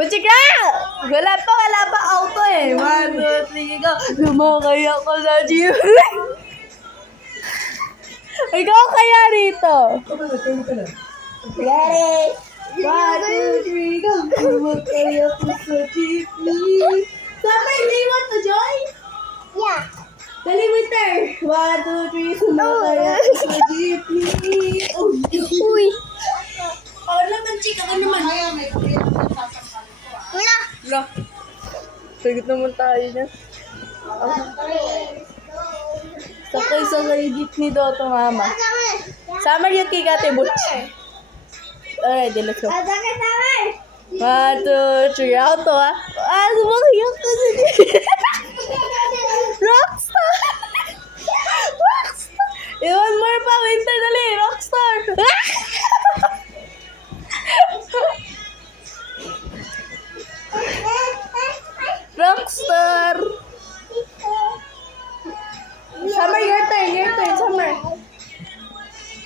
Butchik na! Wala pa auto eh. 1, 2, 3, go. Lumakay ako sa jeep. Ikaw kaya rito. Ready? 1, 2, 3, go. Lumakay ako sa jeepney. Summer, do you want to join? Yeah. Dali with her. 1, 2, 3, sumakay ako sa jeepney. Uy. Oh, naman, chika ka naman. Wala. Wala. Sagot naman tayo niya. Sakay jeepney daw ito, mama. Summer yung kay Kate Butch. Alright, let's go. 1, 2, 3, auto ah. Sumakayang ka sa jeep. Rockstar! Rockstar! One more pa, winter dali. Rockstar! Rockstar! Summer, your turn, Summer.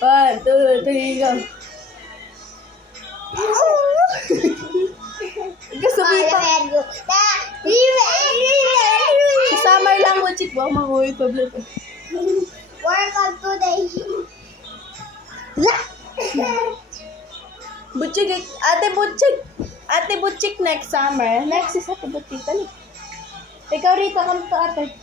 1, 2, 3, go. Gusto mo pa. Si Summer lang mo, chick. Baka manguwi tablet. Welcome today. Butchik, Ate Butchik next summer. Next is Ate Butchik. Dali. Ikaw rito, come to ate.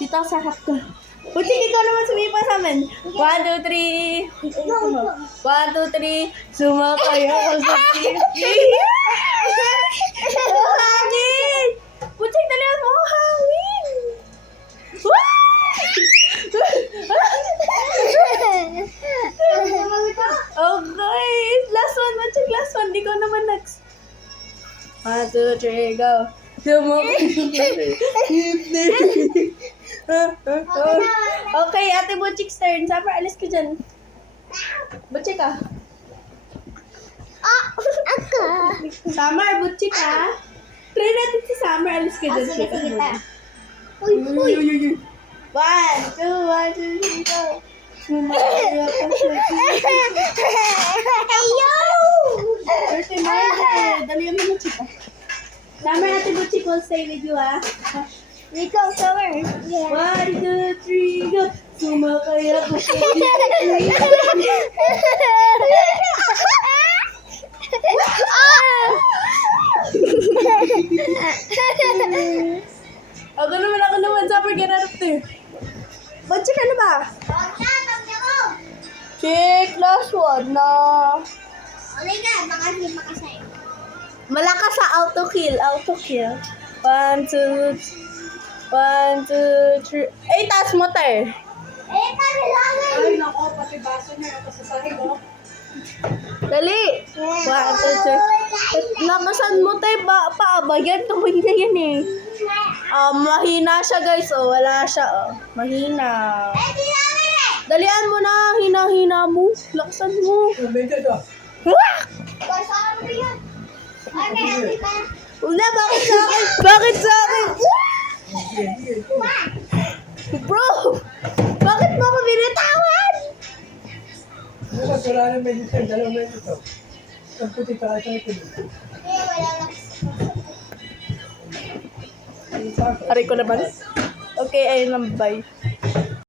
Dito sa harap ka. Butchik, ikaw naman sumipa sa amin. 1, 2, 3. 1, 2, 3. Sumakay ako sa jeepney. Hangin! Butchik, dali mo hangin. Okay. Last one, Butchik. Last one. Ikaw naman next. 1, 2, 3, go. Okay, Ate Butchik's turn. Summer, alis ka dyan. Butchik ka. Ako. Summer, Butchik ka. Try natin si Summer. Alis ka dyan. Sige, sige pa. 1, 2, 1, 2, 3, go. Sumakaya ka sa Ayaw! 39. Dali mo na, chika. Summer, Ate Butchik will stay with you, ah. Ikaw, Summer. 1, 2, 3, go. Sumakaya ka sa Ako naman, Summer, get out of there. Butchik, ano ba? Chick, last one na. Malakas sa auto kill. 1, 2, 3. Eh, taas mo tayo. Ay, nako, pati baso niya. Ako sa sahig, oh. Dali. 1, 2, 3. Lakasan mo tayo. Paabayan. Tumay na yan eh. Mahina siya, guys. Oh, wala siya. Oh. Mahina. Dalian mo na. Hina-hina mo. Lakasan mo. Wala, bakit sa akin? Bakit sa akin? Bro! Bakit mo ako binitawan? Wala na medyo, dalawang medyo. Ang puti pa ito ito. Aray ko naman. Okay, ayun lang. Bye.